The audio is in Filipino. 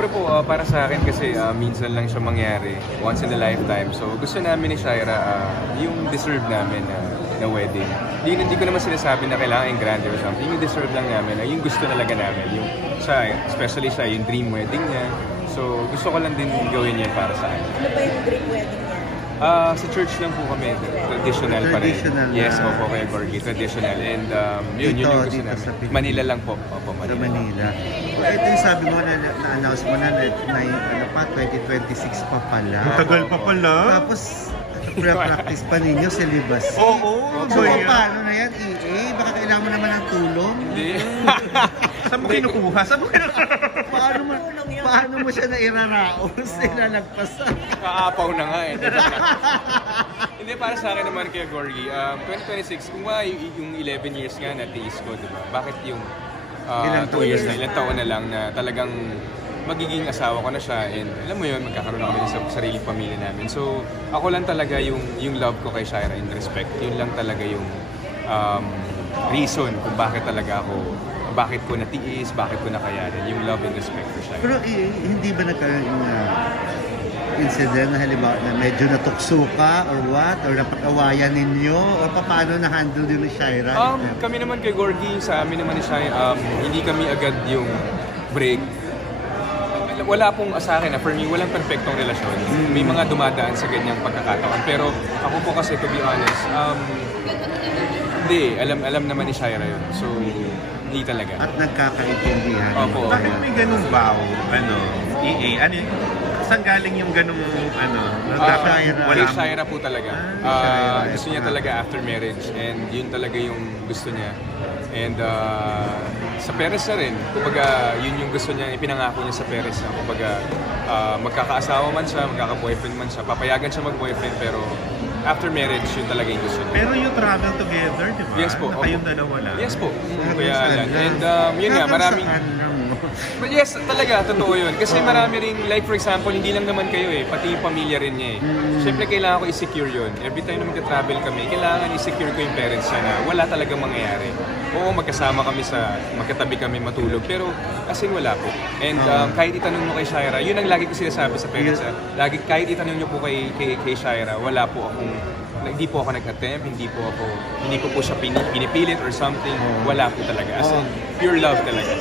Siyempre po, para sa akin kasi minsan lang siya mangyari, once in a lifetime. So gusto namin ni Shaira yung deserve namin na wedding. Hindi ko naman sinasabi na kailangan yung grande or something. Yung deserve lang namin, yung gusto talaga namin. Yung siya, especially siya, yung dream wedding niya. So gusto ko lang din gawin yan para sa akin. Ano ba yung dream wedding niya? Sa church lang po kami, traditional pa rin. Yes, opo, kay Gorgie, traditional. And yun yung gusto namin. Manila lang po. Opo, Sa Manila. Manila. Ito yung sabi mo na-announce mo na 2026 pa pala. Tagal pa pala. Tapos, pre-practice pa ninyo sa libas. Oo. So, paano na yan, EA? Baka kailangan mo naman ng tulong? Hindi. Saan mo kinukuha? Paano mo siya nairaraos? Ilalagpasan? Kaapaw na nga eh. Hindi, para sa akin naman kay Gorgie, 2026, kung yung 11 years nga na tiis ko, di ba? Bakit yung 2 years na, ilang taon na lang na talagang magiging asawa ko na siya and alam mo yun, magkakaroon kami sa sariling pamilya namin. So, ako lang talaga yung love ko kay Shaira in respect. Yun lang talaga yung reason kung bakit ko natiis, bakit ko nakayanin, yung love and respect for Shaira. Pero hindi ba nagkaroon yung incident na halimbawa na medyo natukso ka or what? Or napag-awayan ninyo? Or paano na-handle din ni Shaira? Kami naman kay Gorgie, sa amin naman ni Shaira, hindi kami agad yung break. Wala pong sa akin, for me, walang perfectong relasyon. May mga dumadaan sa ganyang pagkakataon. Pero ako po kasi, to be honest, hindi, alam naman ni Shaira yun. So, hindi talaga. At nagkakaintindihan. Opo. Bakit may ganung vow? EA? Saan galing yung ganung Kay Shaira po talaga. Gusto niya talaga after marriage and yun talaga yung gusto niya. And sa Perez na rin, kumbaga yun yung gusto niya, ipinangako niya sa Perez na kumbaga magkakaasawa man siya, magkaka-boyfriend man siya, papayagan siya mag-boyfriend pero after marriage yun talaga yung gusto niya. Pero you travel together, di ba? Yes po. Na kayong dalawa lang. Yes po. Kaya lang. And yun nga, maraming... But yes, talaga, totoo yun. Kasi marami rin, like for example, hindi lang naman kayo pati yung pamilya rin niya Siyempre, kailangan ko i-secure yun. Every time na mag-travel kami, kailangan i-secure ko yung parents niya na wala talagang mangyayari. Oo, magkasama kami magkatabi kami matulog, pero as in wala po. And kahit itanong mo kay Shaira, yun ang lagi ko sinasabi sa parents. Kahit itanong nyo po kay Shaira, wala po akong hindi po ako nag-attempt, hindi ko po siya pinipilit or something. Wala po talaga. As in, pure love talaga.